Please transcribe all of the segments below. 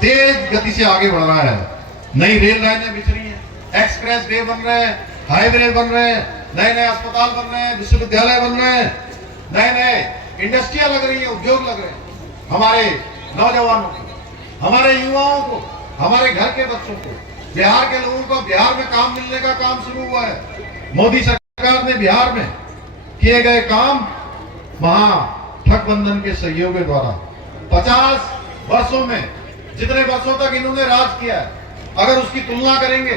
तेज गति से आगे बढ़ रहा है। नई रेल लाइनें बिछ रही हैं, एक्सप्रेस वे बन रहे हैं, हाईवे बन रहे हैं, नए नए अस्पताल बन रहे हैं, विश्वविद्यालय बन रहे हैं, नए नए इंडस्ट्रियां लग रही हैं, उद्योग लग रहे हैं। हमारे नौजवानों को, हमारे युवाओं को, हमारे घर के बच्चों को, बिहार के लोगों को बिहार में काम मिलने का काम शुरू हुआ है। मोदी सरकार ने बिहार में किए गए काम महागठबंधन के सहयोग के द्वारा 50 वर्षों में जितने वर्षों तक इन्होंने राज किया है, अगर उसकी तुलना करेंगे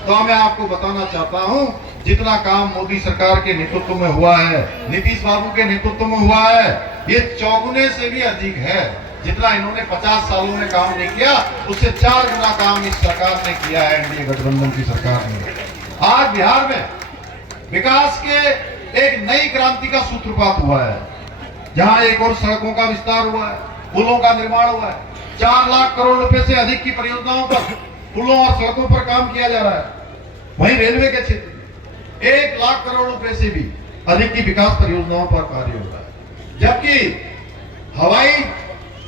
तो मैं आपको बताना चाहता हूं, जितना काम मोदी सरकार के नेतृत्व में हुआ है, नीतीश बाबू के नेतृत्व में हुआ है, ये चौगुने से भी अधिक है। जितना इन्होंने 50 सालों में काम नहीं किया, उससे 4 गुना काम इस सरकार ने किया है, एनडीए गठबंधन की सरकार ने। आज बिहार में विकास के एक नई क्रांति का सूत्रपात हुआ है, जहां एक और सड़कों का विस्तार हुआ है, पुलों का निर्माण हुआ है। 4 लाख करोड़ रुपए से अधिक की परियोजनाओं पर, पुलों और सड़कों पर काम किया जा रहा है। वहीं रेलवे के क्षेत्र में 1 लाख करोड़ रुपए से भी अधिक की विकास परियोजनाओं पर कार्य हो रहा है। जबकि हवाई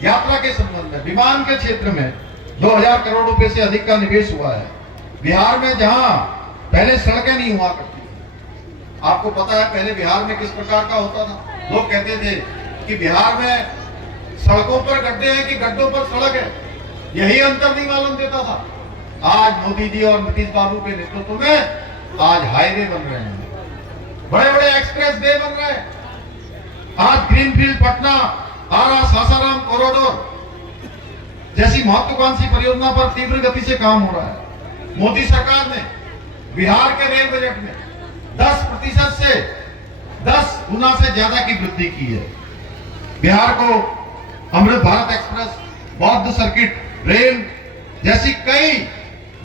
यात्रा के संबंध में, विमान के क्षेत्र में 2000 करोड़ रुपए से अधिक का निवेश हुआ है। बिहार में जहां पहले सड़कें नहीं हुआ करती, आपको पता है पहले बिहार में किस प्रकार का होता था। लोग कहते थे कि बिहार में सड़कों पर गड्ढे हैं कि गड्ढों पर सड़क है, यही अंतर नहीं मालूम देता था। आज मोदी जी और नीतीश बाबू के नेतृत्व में आज हाईवे बन रहे हैं, बड़े बड़े एक्सप्रेस वे बन रहे हैं। आज ग्रीनफील्ड पटना, आरा, सासाराम कॉरिडोर जैसी महत्वाकांक्षी परियोजना पर तीव्र गति से काम हो रहा है। मोदी सरकार ने बिहार के रेल बजट में 10% से 10 गुना से ज्यादा की वृद्धि की है। बिहार को अमृत भारत एक्सप्रेस, बौद्ध सर्किट रेल जैसी कई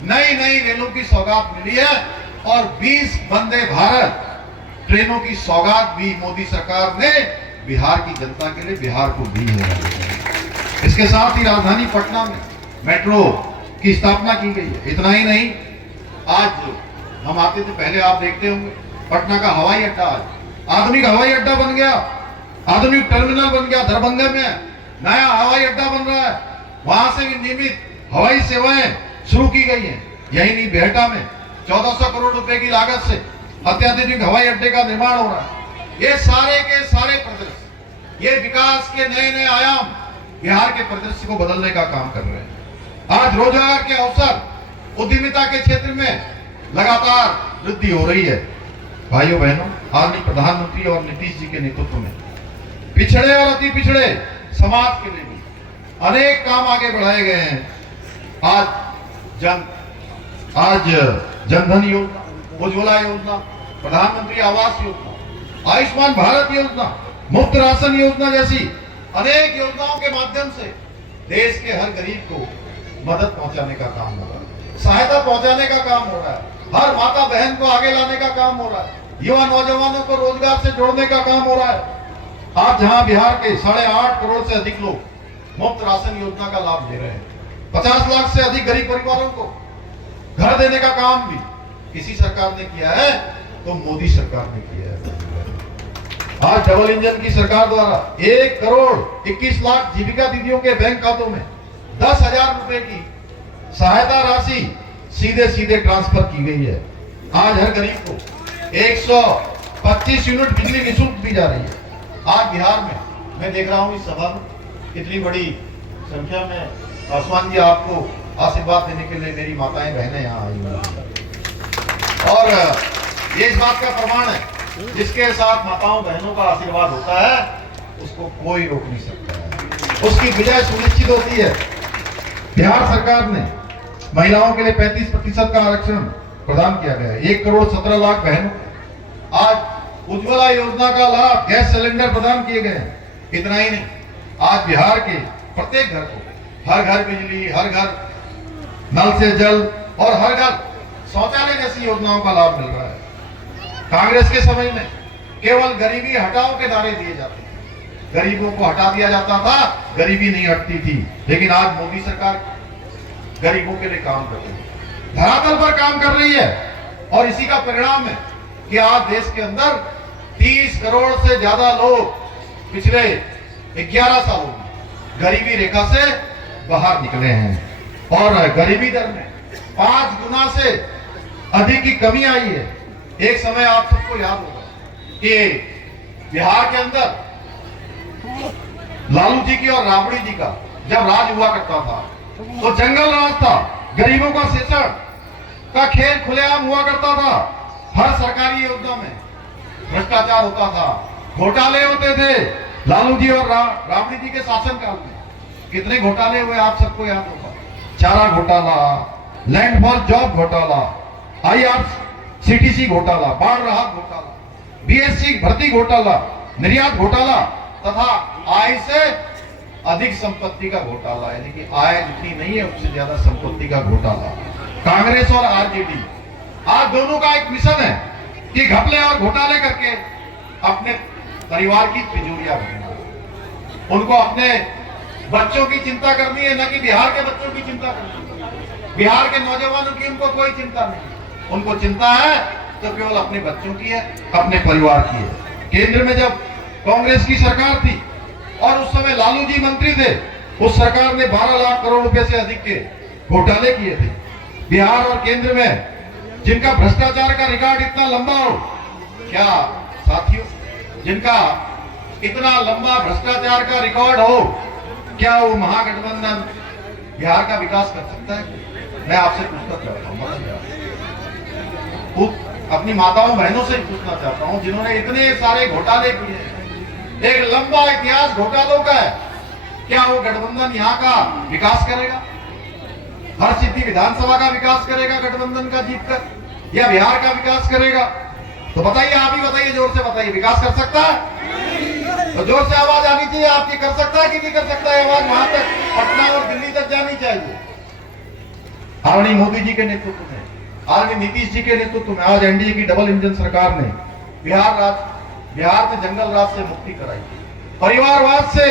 नई रेलों की सौगात मिली है और 20 वंदे भारत ट्रेनों की सौगात भी मोदी सरकार ने बिहार की जनता के लिए बिहार को दी है। इसके साथ ही राजधानी पटना में मेट्रो की स्थापना की गई है। इतना ही नहीं, आज हम आते थे, पहले आप देखते होंगे पटना का हवाई अड्डा आज आधुनिक हवाई अड्डा बन गया, आधुनिक टर्मिनल बन गया। दरभंगा में नया हवाई अड्डा बन रहा है, वहां से भी नियमित हवाई सेवाएं शुरू की गई हैं। यही नहीं, बेहटा में 1400 करोड़ रुपए की लागत से अत्याधुनिक हवाई अड्डे का निर्माण हो रहा है। ये सारे के सारे परिदृश्य, ये विकास के नए नए आयाम बिहार के परिदृश्य को बदलने का काम कर रहे हैं। आज रोजगार के अवसर, उद्यमिता के क्षेत्र में लगातार वृद्धि हो रही है। भाइयों बहनों, आदरणीय प्रधानमंत्री और नीतीश जी के नेतृत्व में पिछड़े और अति पिछड़े समाज के लिए भी अनेक काम आगे बढ़ाए गए हैं। आज जनधन योजना, उज्ज्वला योजना, प्रधानमंत्री आवास योजना, आयुष्मान भारत योजना, मुफ्त राशन योजना जैसी अनेक योजनाओं के माध्यम से देश के हर गरीब को मदद पहुंचाने का काम हो रहा है, सहायता पहुंचाने का काम हो रहा है, हर माता बहन को आगे लाने का काम हो रहा है, युवा नौजवानों को रोजगार से जोड़ने का काम हो रहा है। आज जहां बिहार के 8.5 करोड़ से अधिक लोग मुफ्त राशन योजना का लाभ ले रहे हैं, 50 लाख से अधिक गरीब परिवारों को घर देने का काम भी किसी सरकार ने किया है तो मोदी सरकार ने किया है। आज डबल इंजन की सरकार द्वारा 1 करोड़ 21 लाख जीविका दीदियों के बैंक खातों में 10,000 रुपए की सहायता राशि सीधे सीधे ट्रांसफर की गई है। आज हर गरीब को 125 यूनिट बिजली निःशुल्क दी जा रही है। आज बिहार में मैं देख रहा हूं इस सभा में इतनी बड़ी संख्या में आसमान जी आपको आशीर्वाद देने के लिए मेरी माताएं बहनें यहाँ आई हैं, और ये इस बात का प्रमाण है, जिसके साथ माताओं बहनों का आशीर्वाद होता है उसको कोई रोक नहीं सकता है, उसकी विजय सुनिश्चित होती है। बिहार सरकार ने महिलाओं के लिए 35% का आरक्षण प्रदान किया गया है। 1 करोड़ 17 लाख बहनों आज उज्ज्वला योजना का लाभ, गैस सिलेंडर प्रदान किए गए हैं। इतना ही नहीं, आज बिहार के प्रत्येक घर को हर घर बिजली, हर घर नल से जल और हर घर शौचालय जैसी योजनाओं का लाभ मिल रहा है। कांग्रेस के समय में केवल गरीबी हटाओ के नारे दिए जाते थे, गरीबों को हटा दिया जाता था, गरीबी नहीं हटती थी। लेकिन आज मोदी सरकार गरीबों के लिए काम कर रही है, धरातल पर काम कर रही है, और इसी का परिणाम है कि आज देश के अंदर 30 करोड़ से ज्यादा लोग पिछले 11 सालों में गरीबी रेखा से बाहर निकले हैं और गरीबी दर में 5 गुना से अधिक की कमी आई है। एक समय आप सबको याद होगा कि बिहार के अंदर लालू जी की और राबड़ी जी का जब राज हुआ करता था तो जंगल राज था, गरीबों का शोषण का खेल खुलेआम हुआ करता था। हर सरकारी योजना में भ्रष्टाचार होता था, घोटाले होते थे। लालू जी और राबड़ी जी के शासनकाल में कितने घोटाले हुए आप सबको याद होगा। चारा घोटाला, लैंडफॉल जॉब घोटाला, IRCTC घोटाला, बाढ़ राहत घोटाला, BSc भर्ती घोटाला, निर्यात घोटाला तथा आय से अधिक संपत्ति का घोटाला, यानी कि आय जितनी नहीं है उससे ज्यादा संपत्ति का घोटाला। कांग्रेस और आरजेडी आज दोनों का एक मिशन है कि घपले और घोटाले करके अपने परिवार की तिजोरियां भरना। उनको अपने बच्चों की चिंता करनी है, न कि बिहार के बच्चों की चिंता करनी है। बिहार के नौजवानों की उनको कोई चिंता नहीं, उनको चिंता है तो केवल अपने बच्चों की है, अपने परिवार की है। केंद्र में जब कांग्रेस की सरकार थी और उस समय लालू जी मंत्री थे, उस सरकार ने 12 लाख करोड़ रुपए से अधिक के घोटाले किए थे। बिहार और केंद्र में जिनका भ्रष्टाचार का रिकॉर्ड इतना लंबा हो, क्या साथियों, जिनका इतना लंबा भ्रष्टाचार का रिकॉर्ड हो, क्या वो महागठबंधन बिहार का विकास कर सकता है? मैं आपसे पूछना चाहता हूँ, अपनी माताओं बहनों से पूछना चाहता हूँ जिन्होंने इतने सारे घोटाले किए, एक लंबा इतिहास घोटालों का है, क्या वो गठबंधन यहाँ का विकास करेगा? हर सिद्धि विधानसभा का विकास करेगा गठबंधन का जीतकर, या बिहार का विकास करेगा? तो बताइए, आप ही बताइए, जोर से बताइए, विकास कर सकता है? तो जोर से आवाज आनी चाहिए आपकी, कर सकता है कि नहीं कर सकता है? आवाज वहां तक, पटना और दिल्ली तक जानी चाहिए। आदरणीय मोदी जी के नेतृत्व में, आदरणीय नीतीश जी के नेतृत्व में आज एनडीए की डबल इंजन सरकार ने बिहार में जंगल राज से मुक्ति कराई, परिवारवाद से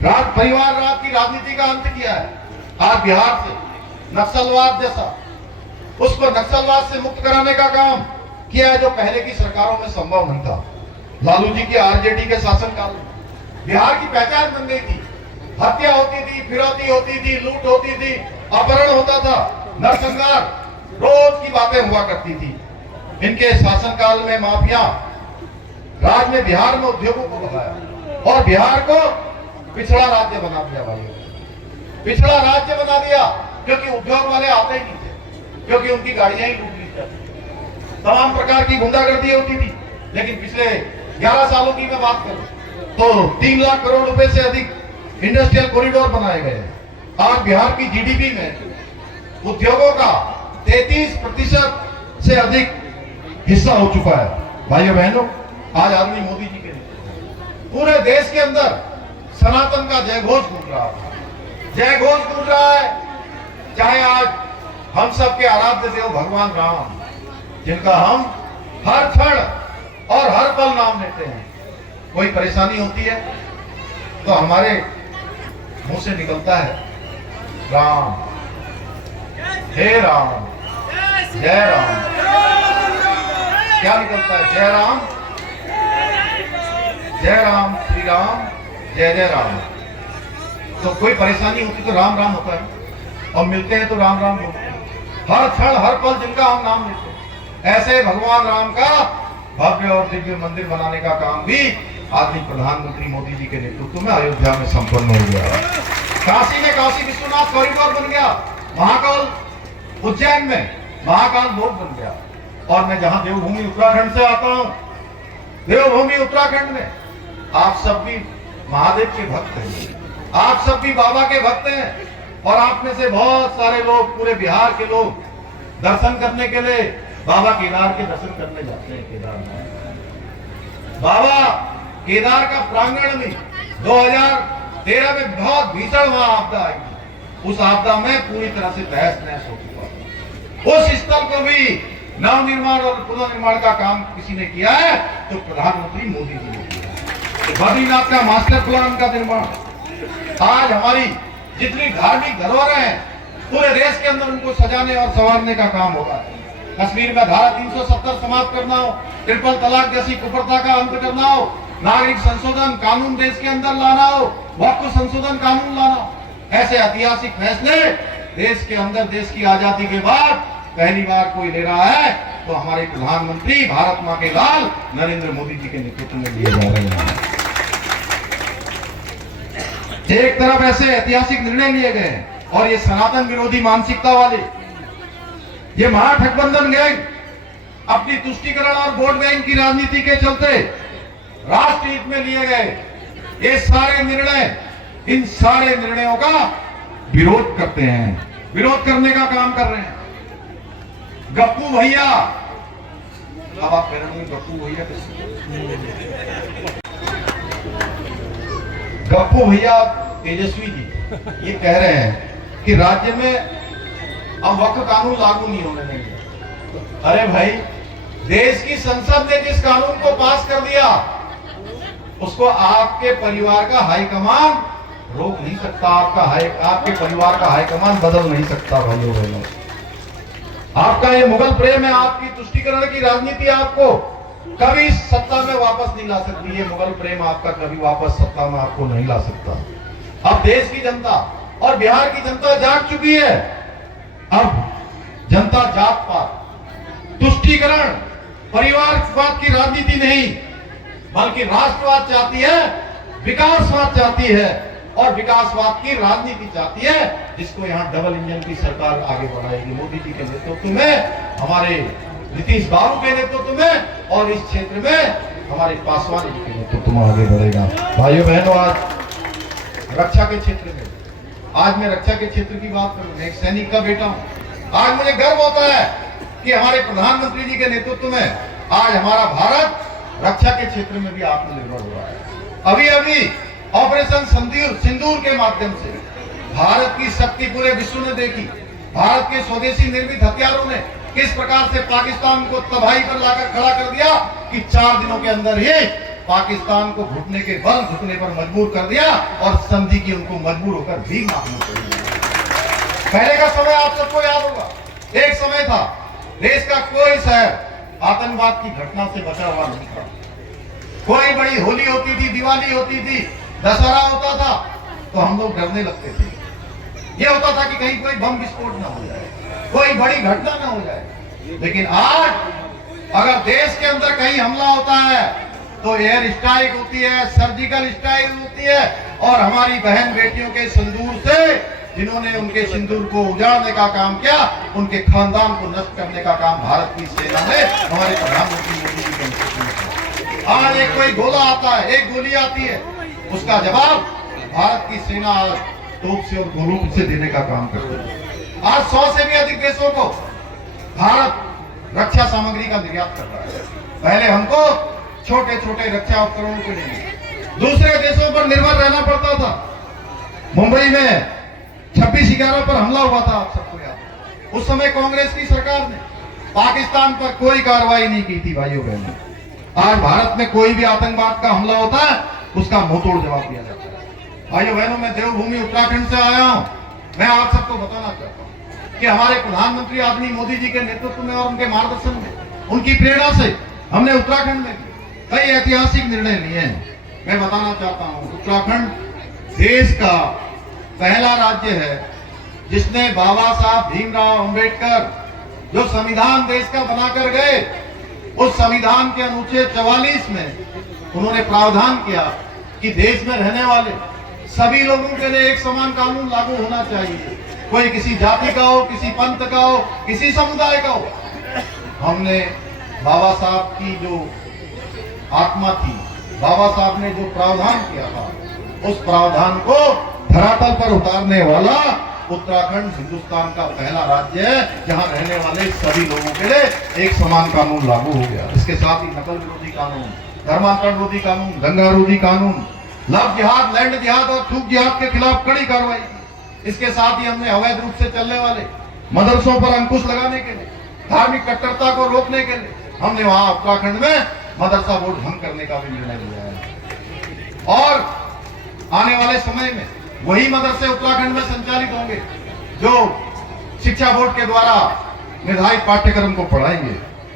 परिवारवाद की राजनीति का अंत किया है। आज बिहार से नक्सलवाद जैसा, उसको नक्सलवाद से मुक्त कराने का काम किया है जो पहले की सरकारों में संभव नहीं था। लालू जी की आरजेडी के शासनकाल में बिहार की पहचान बन गई थी। हत्या होती थी, फिरौती होती थी, लूट होती थी, अपहरण होता था, नरसंहार रोज की बातें हुआ करती थी। इनके शासनकाल में माफिया राज में बिहार में उद्योगों को बढ़ाया और बिहार को पिछड़ा राज्य बना दिया। भाइयों, पिछड़ा राज्य बना दिया क्योंकि उद्योग वाले आते ही नहीं थे, क्योंकि उनकी गाड़ियां ही लूट ली जाती, तमाम प्रकार की गुंडागर्दी होती थी। लेकिन पिछले 11 सालों की मैं बात करूं तो 3 लाख करोड़ रुपए से अधिक इंडस्ट्रियल कॉरिडोर बनाए गए। आज बिहार की जीडीपी में उद्योगों का 33% से अधिक हिस्सा हो चुका है। भाइयों बहनों, आज आदरणीय मोदी जी के पूरे देश के अंदर सनातन का जय घोष गूंज रहा है, जय घोष गूंज रहा है। चाहे आज हम सबके आराध्य देव भगवान राम, जिनका हम हर क्षण और हर पल नाम लेते हैं, कोई परेशानी होती है तो हमारे मुंह से निकलता है राम, हे राम, जय राम। क्या निकलता है? जय राम, जय राम, श्री राम, जय जय राम। तो कोई परेशानी होती तो राम राम होता है, और मिलते हैं तो राम राम बोलते हैं। हर क्षण हर पल जिनका हम नाम लेते हैं, ऐसे भगवान राम का भव्य और दिव्य मंदिर बनाने का काम भी आदरणीय प्रधानमंत्री मोदी जी के नेतृत्व में अयोध्या में संपन्न हो गया। काशी में काशी विश्वनाथ कॉरिडोर बन गया, महाकाल उज्जैन में महाकाल लोक बन गया। और मैं जहां देवभूमि उत्तराखंड से आता हूं, देवभूमि उत्तराखंड में आप सब भी महादेव के भक्त हैं, आप सब भी बाबा के भक्त हैं। और आप में से बहुत सारे लोग, पूरे बिहार के लोग दर्शन करने के लिए बाबा केदार के दर्शन करने जाते हैं। केदारनाथ बाबा केदार का प्रांगण में 2013 में बहुत भीषण वहां आपदा आई। उस आपदा में पूरी तरह से तहस नहस हो चुका। उस स्थल को भी नवनिर्माण और पुनर्निर्माण का काम किसी ने किया है तो प्रधानमंत्री मोदी जी ने किया। बद्रीनाथ का मास्टर प्लान का निर्माण, आज हमारी जितनी धार्मिक धरोहरें हैं पूरे देश के अंदर उनको सजाने और संवारने का काम हो रहा है। कश्मीर में धारा 370 समाप्त करना हो, ट्रिपल तलाक जैसी कुप्रथा का अंत करना हो, नागरिक संशोधन कानून देश के अंदर लाना हो, वक्फ संशोधन कानून लाना, ऐसे ऐतिहासिक फैसले देश के अंदर, देश की आजादी के बाद पहली बार कोई ले रहा है तो हमारे प्रधानमंत्री भारत मां के लाल नरेंद्र मोदी जी के नेतृत्व में लिए जा रहे हैं। एक तरफ ऐसे ऐतिहासिक निर्णय लिए गए और ये सनातन विरोधी मानसिकता वाले, ये महागठबंधन गैंग अपनी तुष्टीकरण और वोट बैंक की राजनीति के चलते राष्ट्र हित में लिए गए ये सारे निर्णय, इन सारे निर्णयों का विरोध करते हैं, विरोध करने का काम कर रहे हैं। गप्पू भैया, अब आप कह रहे हैं गप्पू भैया गप्पू भैया तेजस्वी जी ये कह रहे हैं कि राज्य में अब वक्फ कानून लागू नहीं होने देंगे। अरे भाई, देश की संसद ने जिस कानून को पास कर दिया उसको आपके परिवार का हाईकमान रोक नहीं सकता, आपके परिवार का हाईकमान बदल नहीं सकता। भाइयों बहनों, आपका ये मुगल प्रेम है, आपकी तुष्टीकरण की राजनीति आपको कभी सत्ता में वापस नहीं ला सकती। ये मुगल प्रेम आपका कभी वापस सत्ता में आपको नहीं ला सकता। अब देश की जनता और बिहार की जनता जाग चुकी है। अब जनता जात पात, तुष्टीकरण, परिवारवाद की राजनीति नहीं बल्कि राष्ट्रवाद चाहती है, विकासवाद चाहती है और विकासवाद की राजनीति चाहती है, जिसको यहाँ डबल इंजन की सरकार आगे बढ़ाएगी। मोदी जी के नेतृत्व में, हमारे नीतीश बाबू के नेतृत्व में और इस क्षेत्र में हमारे पासवान जी के नेतृत्व में आगे बढ़ेगा। भाइयों बहनों, आज रक्षा के क्षेत्र में, आज मैं रक्षा के क्षेत्र की बात करूं, एक सैनिक का बेटा हूं। आज मुझे गर्व होता है कि हमारे प्रधानमंत्री जी के नेतृत्व में आज हमारा भारत रक्षा के क्षेत्र में भी आत्मनिर्भर हो रहा है। अभी अभी ऑपरेशन सिंदूर के माध्यम से भारत की शक्ति पूरे विश्व ने देखी। भारत के स्वदेशी निर्मित हथियारों ने किस प्रकार से पाकिस्तान को तबाही पर लाकर खड़ा कर दिया कि 4 दिनों के अंदर ही पाकिस्तान को घुटने पर मजबूर कर दिया और संधि की उनको मजबूर होकर भी मांगनी पड़ी। पहले का समय आप सबको याद होगा, एक समय था देश का कोई शहर आतंकवाद की घटना से बचा हुआ नहीं था। कोई बड़ी होली होती थी, दिवाली होती थी, दशहरा होता था तो हम लोग डरने लगते थे। यह होता था कि कहीं कोई बम विस्फोट ना हो जाए, कोई बड़ी घटना ना हो जाए। लेकिन आज अगर देश के अंदर कहीं हमला होता है तो एयर स्ट्राइक होती है, सर्जिकल स्ट्राइक होती है और हमारी बहन बेटियों के सिंदूर से, जिन्होंने उनके सिंदूर को उजाड़ने का काम किया, उनके खानदान को नष्ट करने का काम भारत की सेना ने हमारे प्रधानमंत्री मोदी जी के नेतृत्व में किया। आज एक कोई गोला आता है, एक गोली आती है, उसका जवाब भारत की सेना तोप से और गोलों से देने का काम करती है। आज 100 से भी अधिक देशों को भारत रक्षा सामग्री का निर्यात कर रहा है। पहले हमको छोटे छोटे रक्षा उपकरणों के लिए दूसरे देशों पर निर्भर रहना पड़ता था। मुंबई में 26/11 पर हमला हुआ था, आप सबको याद। उस समय कांग्रेस की सरकार ने पाकिस्तान पर कोई कार्रवाई नहीं की थी। भाइयों बहनों, आज भारत में कोई भी आतंकवाद का हमला होता है उसका मुंहतोड़ जवाब दिया जाता है। भाइयों बहनों, मैं देवभूमि उत्तराखंड से आया हूं। मैं आप सबको बताना चाहता हूं कि हमारे प्रधानमंत्री आदरणीय मोदी जी के नेतृत्व में और उनके मार्गदर्शन में, उनकी प्रेरणा से हमने उत्तराखंड में कई ऐतिहासिक निर्णय लिए हैं। मैं बताना चाहता हूं, उत्तराखंड देश का पहला राज्य है जिसने बाबा साहब भीमराव अंबेडकर जो संविधान देश का बनाकर गए, उस संविधान के अनुच्छेद 44 में उन्होंने प्रावधान किया कि देश में रहने वाले सभी लोगों के लिए एक समान कानून लागू होना चाहिए। कोई किसी जाति का हो, किसी पंथ का हो, किसी समुदाय का हो। हमने बाबा साहब की जो आत्मा थी, बाबा साहब ने जो प्रावधान किया था, उस प्रावधान को धरातल पर उतारने वाला उत्तराखंड हिंदुस्तान का पहला राज्य है जहां रहने वाले सभी लोगों के लिए एक समान कानून लागू हो गया। इसके साथ ही नकल विरोधी कानून, धर्मांतरण विरोधी कानून, दंगा विरोधी कानून, लव जिहाद, लैंड जिहाद और थूक जिहाद के खिलाफ कड़ी कार्रवाई की। इसके साथ ही हमने अवैध रूप से चलने वाले मदरसों पर अंकुश लगाने के लिए, धार्मिक कट्टरता को रोकने के लिए हमने वहां उत्तराखंड में मदरसा बोर्ड भंग करने का भी निर्णय लिया है। और आने वाले समय में वही मदरसे उत्तराखंड में संचालित होंगे जो शिक्षा बोर्ड के द्वारा निर्धारित पाठ्यक्रम को पढ़ाएंगे।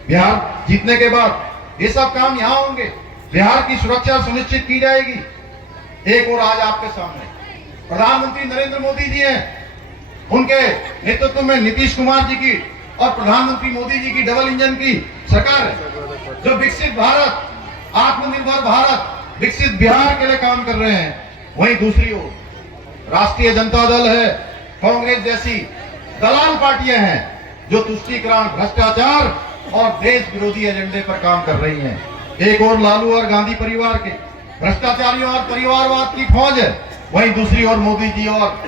बिहार जीतने के बाद ये सब काम यहाँ होंगे। बिहार की सुरक्षा सुनिश्चित की जाएगी। एक और आज आपके सामने प्रधानमंत्री नरेंद्र मोदी जी हैं, उनके नेतृत्व में नीतीश कुमार जी की और प्रधानमंत्री मोदी जी की डबल इंजन की सरकार है, जो विकसित भारत, आत्मनिर्भर भारत, विकसित बिहार के लिए काम कर रहे हैं। वहीं दूसरी ओर राष्ट्रीय जनता दल है, कांग्रेस जैसी दलाल पार्टियां हैं जो तुष्टीकरण, भ्रष्टाचार और देश विरोधी एजेंडे पर काम कर रही हैं। एक और लालू और गांधी परिवार के भ्रष्टाचारियों और परिवारवाद की फौज है, वहीं दूसरी ओर मोदी जी और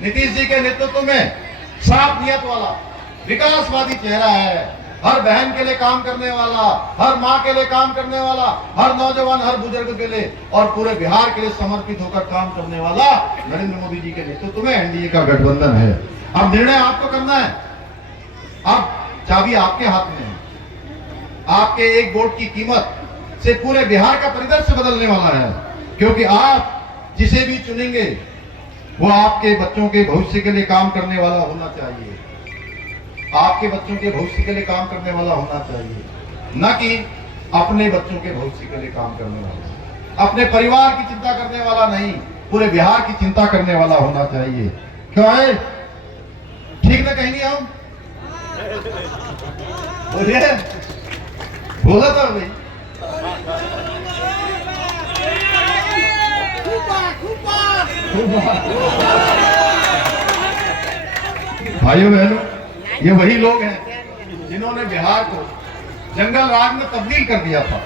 नीतीश जी के नेतृत्व में साफ नियत वाला विकासवादी चेहरा है। हर बहन के लिए काम करने वाला, हर माँ के लिए काम करने वाला, हर नौजवान, हर बुजुर्ग के लिए और पूरे बिहार के लिए समर्पित होकर काम करने वाला नरेंद्र मोदी जी के नेतृत्व में एनडीए का गठबंधन है। अब निर्णय आपको करना है, अब चाबी आपके हाथ में है। आपके एक वोट की कीमत से पूरे बिहार का परिदृश्य बदलने वाला है, क्योंकि आप जिसे भी चुनेंगे वो आपके बच्चों के भविष्य के लिए काम करने वाला होना चाहिए, आपके बच्चों के भविष्य के लिए काम करने वाला होना चाहिए, न कि अपने बच्चों के भविष्य के लिए काम करने वाला, अपने परिवार की चिंता करने वाला नहीं, पूरे बिहार की चिंता करने वाला होना चाहिए। क्यों है? ठीक ना कहेंगे हम? बोलिए, बोला था भाई। भाइयों बहनों, ये वही लोग हैं जिन्होंने बिहार को जंगल राज में तब्दील कर दिया था।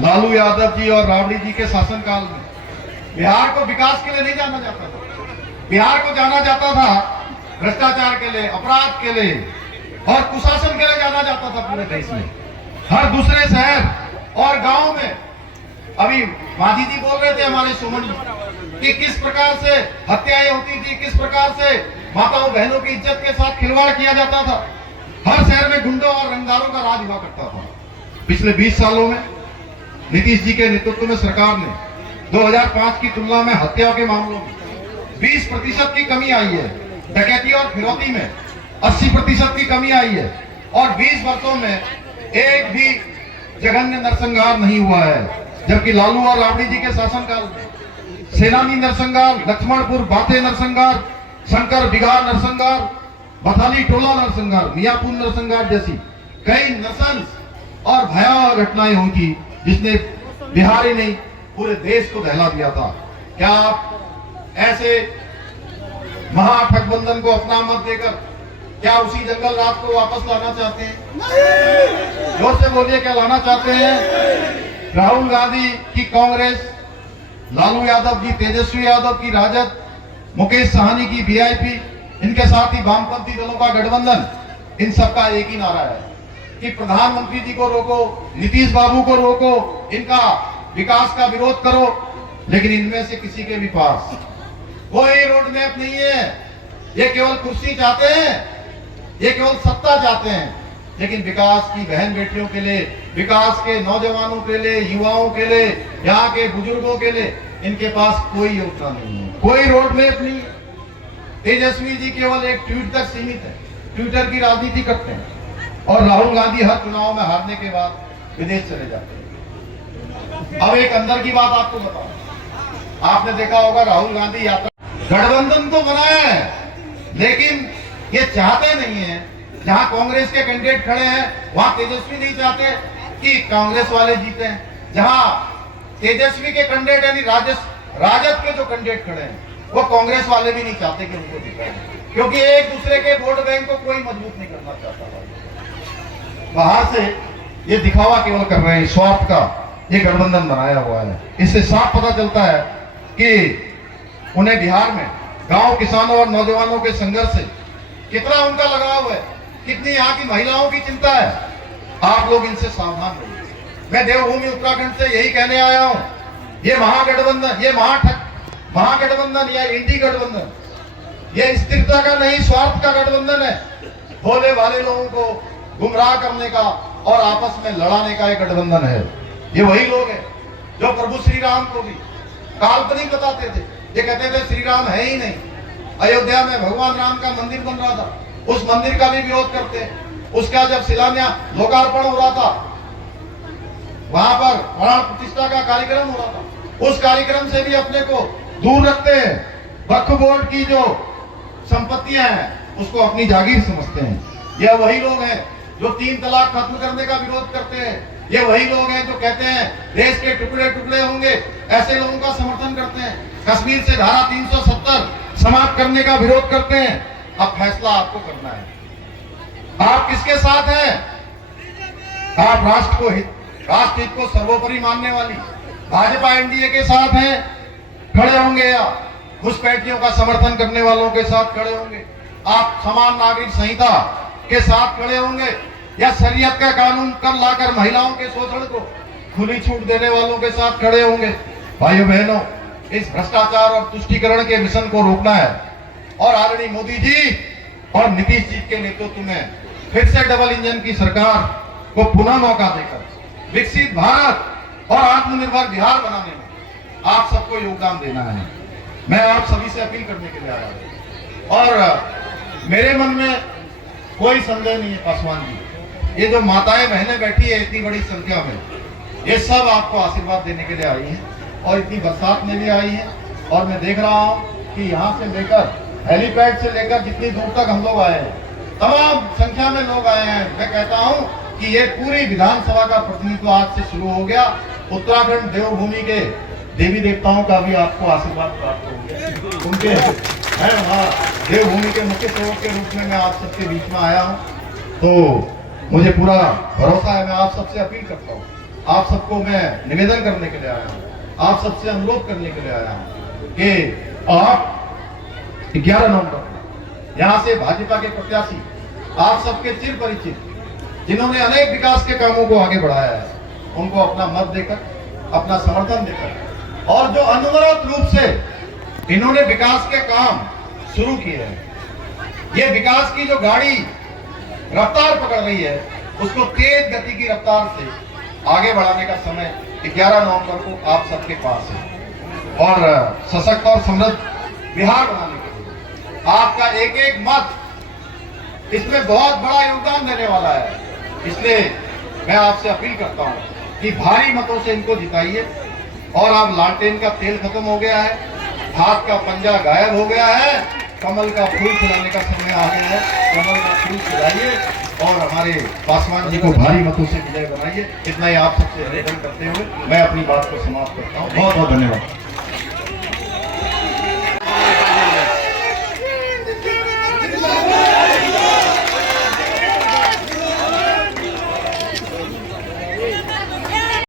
लालू यादव जी और राबड़ी जी के शासनकाल में बिहार को विकास के लिए नहीं जाना जाता था, बिहार को जाना जाता था भ्रष्टाचार के लिए, अपराध के लिए और कुशासन के लिए जाना जाता था पूरे देश में। हर दूसरे शहर और गांव में, अभी माधी जी बोल रहे थे हमारे सुमन जी कि किस प्रकार से हत्याएं होती थी, किस प्रकार से माताओं बहनों की इज्जत के साथ खिलवाड़ किया जाता था। हर शहर में गुंडों और रंगदारों का राज हुआ करता था। पिछले 20 सालों में नीतीश जी के नेतृत्व में सरकार ने 2005 की तुलना में हत्याओं के मामलों में 20% की कमी आई है, डकैती और फिरौती में 80% की कमी आई है और 20 वर्षों में एक भी जघन्य नरसंहार नहीं हुआ है। जबकि लालू और राबड़ी जी के शासनकाल में सेनानी नरसंहार, लक्ष्मणपुर बाते नरसंहार, शंकर बिघार नरसंहार, बथाली टोला नरसंहार, मियापुर नरसंहार जैसी कई नृशंस और भयावह घटनाएं हुई थी, जिसने बिहार ही नहीं पूरे देश को दहला दिया था। क्या आप ऐसे महागठबंधन को अपना मत देकर क्या उसी जंगल राज को वापस लाना चाहते हैं? जोर से बोलिए, क्या लाना चाहते हैं? राहुल गांधी की कांग्रेस, लालू यादव जी, तेजस्वी यादव की राजद, मुकेश सहनी की वीआईपी, इनके साथ ही वामपंथी दलों का गठबंधन, इन सबका एक ही नारा है कि प्रधानमंत्री जी को रोको, नीतीश बाबू को रोको, इनका विकास का विरोध करो। लेकिन इनमें से किसी के भी पास कोई रोड मैप नहीं है। ये केवल कुर्सी चाहते हैं, ये केवल सत्ता चाहते हैं, लेकिन विकास की बहन बेटियों के लिए, विकास के नौजवानों के लिए, युवाओं के लिए, यहाँ के बुजुर्गों के लिए इनके पास कोई योजना नहीं है, कोई रोड मैप नहीं है। तेजस्वी जी केवल एक ट्वीट तक सीमित है, ट्विटर की राजनीति करते हैं और राहुल गांधी हर चुनाव में हारने के बाद विदेश चले जाते हैं। अब एक अंदर की बात आपको बताऊं, आपने देखा होगा राहुल गांधी यात्रा, गठबंधन तो बनाया है लेकिन ये चाहते नहीं है, जहां कांग्रेस के कैंडिडेट खड़े हैं वहां तेजस्वी नहीं चाहते कि कांग्रेस वाले जीते, जहां तेजस्वी के कैंडिडेट यानी राजद के जो कैंडिडेट खड़े हैं वो कांग्रेस वाले भी नहीं चाहते कि उनको जीते, क्योंकि एक दूसरे के वोट बैंक को कोई मजबूत नहीं करना चाहता। बाहर से ये दिखावा केवल कर रहे हैं, स्वार्थ का ये गठबंधन बनाया हुआ है। इससे साफ पता चलता है कि उन्हें बिहार में गांव किसानों और नौजवानों के संघर्ष से कितना उनका लगाव है, कितनी यहाँ की महिलाओं की चिंता है। आप लोग इनसे सावधान रहिए। मैं देवभूमि उत्तराखंड से यही कहने आया हूँ, ये महागठबंधन, ये महागठबंधन या इंडी गठबंधन, ये स्थिरता का नहीं स्वार्थ का गठबंधन है। भोले भाले लोगों को गुमराह करने का और आपस में लड़ाने का एक गठबंधन है। ये वही लोग हैं जो प्रभु श्री राम को भी काल्पनिक बताते थे, ये कहते थे श्री राम है ही नहीं। अयोध्या में भगवान राम का मंदिर बन रहा था, उस मंदिर का भी विरोध करते हैं। उसका जब शिलान्यास लोकार्पण हो रहा था, वहां पर प्राण प्रतिष्ठा का कार्यक्रम हो रहा था, उस कार्यक्रम से भी अपने को दूर रखते हैं। वक्फ बोर्ड की जो संपत्तियां हैं उसको अपनी जागीर समझते हैं। यह वही लोग हैं जो 3 तलाक खत्म करने का विरोध करते हैं। ये वही लोग हैं जो कहते हैं देश के टुकड़े टुकड़े होंगे, ऐसे लोगों का समर्थन करते हैं। कश्मीर से धारा 370 समाप्त करने का विरोध करते हैं। अब फैसला आपको करना है, आप किसके साथ हैं? आप राष्ट्र हित को सर्वोपरि मानने वाली भाजपा एनडीए के साथ हैं, खड़े होंगे, या घुसपैठियों का समर्थन करने वालों के साथ खड़े होंगे? आप समान नागरिक संहिता के साथ खड़े होंगे, या शरीयत का कानून कर लाकर महिलाओं के शोषण को खुली छूट देने वालों के साथ खड़े होंगे? भाइयों बहनों, इस भ्रष्टाचार और तुष्टीकरण के मिशन को रोकना है और आदरणीय मोदी जी और नीतीश जी के नेतृत्व में फिर से डबल इंजन की सरकार को पुनः मौका देकर विकसित भारत और आत्मनिर्भर बिहार बनाने में आप सबको योगदान देना है। मैं आप सभी से अपील करने के लिए आया हूं और मेरे मन में कोई संदेह नहीं है पासवान जी, ये जो माताएं बहनें बैठी है इतनी बड़ी संख्या में, ये सब आपको आशीर्वाद देने के लिए आई हैं और इतनी बरसात में भी आई है। और मैं देख रहा हूं कि यहाँ से लेकर हेलीपैड से लेकर जितनी दूर तक हम लोग आए हैं, तमाम संख्या में लोग आए हैं। मैं कहता हूं कि ये पूरी विधानसभा का प्रतिनिधित्व आज से शुरू हो गया। उत्तराखंड देवभूमि के देवी देवताओं का भी आपको आशीर्वाद प्राप्त हो गया। उनके मैं वहाँ देवभूमि के मुख्य सेवक के रूप में मैं आप सबके बीच में आया हूँ, तो मुझे पूरा भरोसा है। मैं आप सबसे अपील करता हूँ, आप सबको मैं निवेदन करने के लिए आया हूँ, आप सबसे अनुरोध करने के लिए आया हूँ कि आप 11 नवंबर यहाँ से भाजपा के प्रत्याशी आप सबके चिर परिचित, जिन्होंने अनेक विकास के कामों को आगे बढ़ाया है, उनको अपना मत देकर, अपना समर्थन देकर, और जो अनवरत रूप से इन्होंने विकास के काम शुरू किए हैं, ये विकास की जो गाड़ी रफ्तार पकड़ रही है उसको तेज गति की रफ्तार से आगे बढ़ाने का समय 11 नवंबर को आप सबके पास है। और सशक्त और समृद्ध बिहार बनाने के लिए आपका एक एक मत इसमें बहुत बड़ा योगदान देने वाला है। इसलिए मैं आपसे अपील करता हूं कि भारी मतों से इनको जिताइए। और अब लालटेन का तेल खत्म हो गया है, हाथ का पंजा गायब हो गया है, कमल का फूल खिलाने का समय आ गया है। कमल का फूल खिलाइए और हमारे पासवान जी को भारी मतों से विजय बनाइए। इतना ही आप सबसे निवेदन करते हुए मैं अपनी बात को समाप्त करता हूँ। बहुत बहुत धन्यवाद।